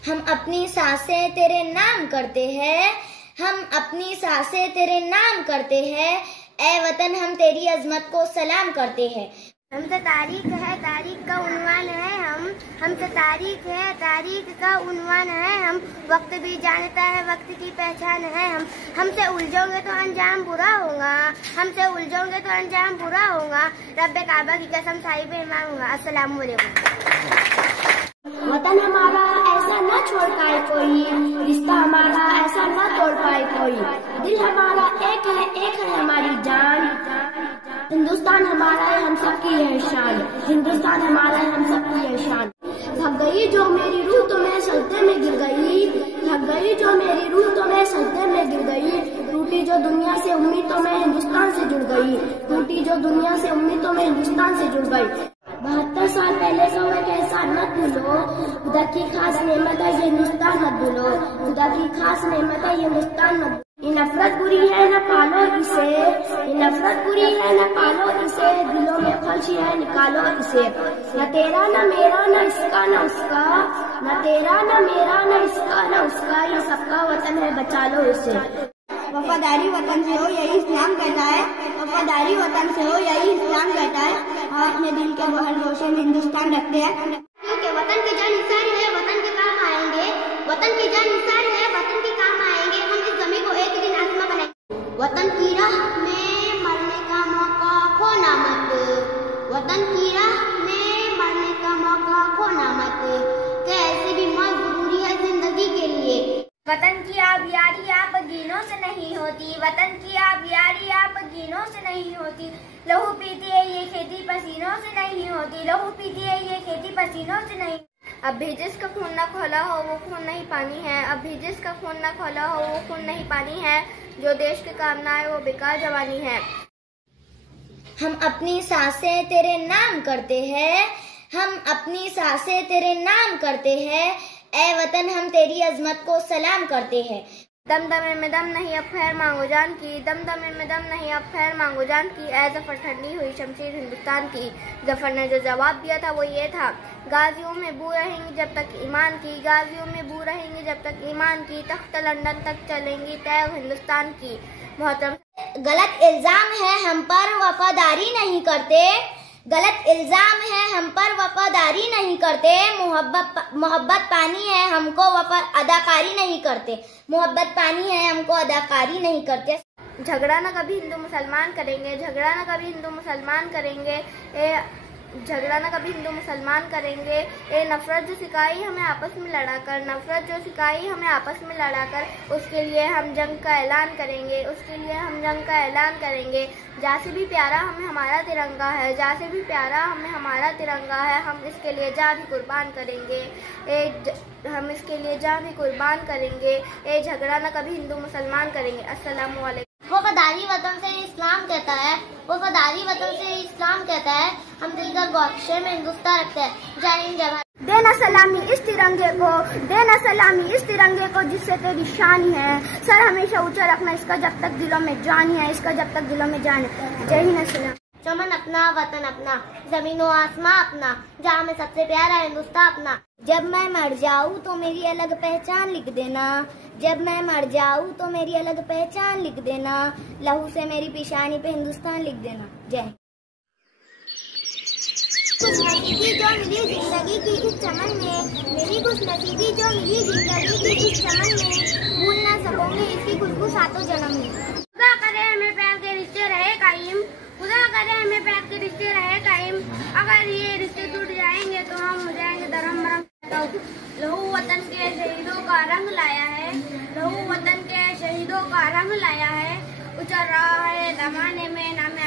हम अपनी सांसें तेरे नाम करते हैं, हम अपनी सांसें तेरे नाम करते हैं, ए वतन हम तेरी अजमत को सलाम करते हैं। हमसे तारीख है, तारीख का उन्वान है हमसे तारीख है, तारीख का उन्वान है हम। वक्त भी जानता है, वक्त की पहचान है हम। हमसे उलझोगे तो अंजाम बुरा होगा, हमसे उलझोगे तो अंजाम बुरा होगा। रब्बे काबा की कसम साहिब मांगूंगा। अस्सलाम वालेकुम। वतन हमारा ऐसा न छोड़ पाए कोई, रिश्ता हमारा ऐसा न तोड़ पाए कोई। दिल हमारा एक है हमारी जान। हिंदुस्तान हमारा है, हम सबकी है शान। हिंदुस्तान हमारा है, हम सबकी है शान। थक गई जो मेरी रूह तो मैं सजदे में गिर गई, थक गई जो मेरी रूह तो मैं सजदे में गिर गई। टूटी जो दुनिया से उम्मीद तो मैं हिंदुस्तान से जुड़ गई, टूटी जो दुनिया से उम्मीद तो मैं हिंदुस्तान से जुड़ गई। 72 साल पहले का मैं एहसान मत भूलो, खुदा की खास नेमत है ये हिंदुस्तान मत भूलो, खुदा की खास नेमत है ये हिंदुस्तान मत। ये नफरत बुरी है न पालो इसे, ये नफरत बुरी है न पालो इसे, दिलों में खलशी है निकालो इसे। न तेरा न मेरा न इसका न उसका, न तेरा न मेरा न इसका न उसका, ये सबका वतन है बचा लो इसे। वफादारी वतन से हो यही इस्लाम कहता है, वफादारी वतन से हो यही इस्लाम कहता है। और अपने दिल के बहर गोशे में हिंदुस्तान रखते हैं, क्योंकि वतन की जान निसार है, वतन के काम आएंगे। वतन की जान निसार है, वतन के काम आएंगे। हम इस जमीन को एक दिन आसमां बनाएंगे। वतन की राह में मरने का मौका खोना मत, वतन की राह में मरने का मौका खोना मत। कैसे भी मौत जरूरी है जिंदगी के लिए। वतन की आबियारी आप गिनों से नहीं होती, वतन की आबियारी आप गिनों से नहीं होती। लहू पीती है ये खेती पसीनों से नहीं होती, लहू पीती है ये खेती पसीनों से नहीं। अब भी जिसका खून न खोला हो वो खून नहीं पानी है, अब भी जिसका खून न खोला हो वो खून नहीं पानी है। जो देश के काम ना आए वो बेकार जवानी है। हम अपनी सांसें तेरे नाम करते हैं, हम अपनी सांसें तेरे नाम करते हैं, ए वतन हम तेरी अजमत को सलाम करते हैं। दमदमे में दम नहीं अब खैर मांगो जान की, दमदमे में दम नहीं अब खैर मांगो जान की। ए जफर ठंडी हुई शमशीर हिंदुस्तान की। जफर ने जो जवाब दिया था वो ये था, गाजियों में बू रहेंगी जब तक ईमान की, गाजियों में बू रहेंगी जब तक ईमान की। तख्त लंदन तक चलेंगी तय हिंदुस्तान की। मोहतरम, गलत इल्जाम है हम पर वफादारी नहीं करते, गलत इल्जाम है हम पर वफादारी नहीं करते। मोहब्बत पानी है हमको अदाकारी नहीं करते, मोहब्बत पानी है हमको अदाकारी नहीं करते। झगड़ा न कभी हिंदू मुसलमान करेंगे, झगड़ा न कभी हिंदू मुसलमान करेंगे, झगड़ा न कभी हिंदू मुसलमान करेंगे। ए नफरत जो सिखाई हमें आपस में लड़ाकर, नफरत जो सिखाई हमें आपस में लड़ाकर, उसके लिए हम जंग का ऐलान करेंगे, उसके लिए हम जंग का ऐलान करेंगे। जहाँ से भी प्यारा हमें हमारा तिरंगा है, जहाँ से भी प्यारा हमें हमारा तिरंगा है, हम इसके लिए जान भी कुर्बान करेंगे। हम इसके लिए जान भी कुर्बान करेंगे। ए झगड़ा न कभी हिंदू मुसलमान करेंगे। अस्सलाम वालेकुम। वफादारी वतन से इस्लाम कहता है, वफादारी वतन से इस्लाम कहता है। हम दिल का गोशे में हिंदुस्तान रखते हैं। जय हिंद जय भारत। देना सलामी इस तिरंगे को, देना सलामी इस तिरंगे को जिससे तेरी शान है। सर हमेशा ऊंचा रखना इसका जब तक दिलों में जान है, इसका जब तक दिलों में जान है। जय हिंद सलाम। चमन अपना वतन अपना, जमीनो आसमां अपना, जहाँ में सबसे प्यारा हिंदुस्तान अपना। जब मैं मर जाऊँ तो मेरी अलग पहचान लिख देना, जब मैं मर जाऊँ तो मेरी अलग पहचान लिख देना। लहू से मेरी पेशानी पे हिंदुस्तान लिख देना। जय। खुशनसीबी जो मिली जिंदगी की इस चमन में, मेरी खुशनसीबी जो मिली जिंदगी की इस चमन में, भूल ना सकोगे इसकी खुशबू सातों जन्म में। खुदा करे हमें प्यार के रिश्ते रहे कायम, खुदा करे हमें प्यार के रिश्ते रहे कायम। अगर ये रिश्ते टूट जाएंगे तो हम हो जाएंगे धर्म भरम। लहू वतन के शहीदों का रंग लाया है, लहू वतन के शहीदों का रंग लाया है। उचल रहा है जमाने में नाम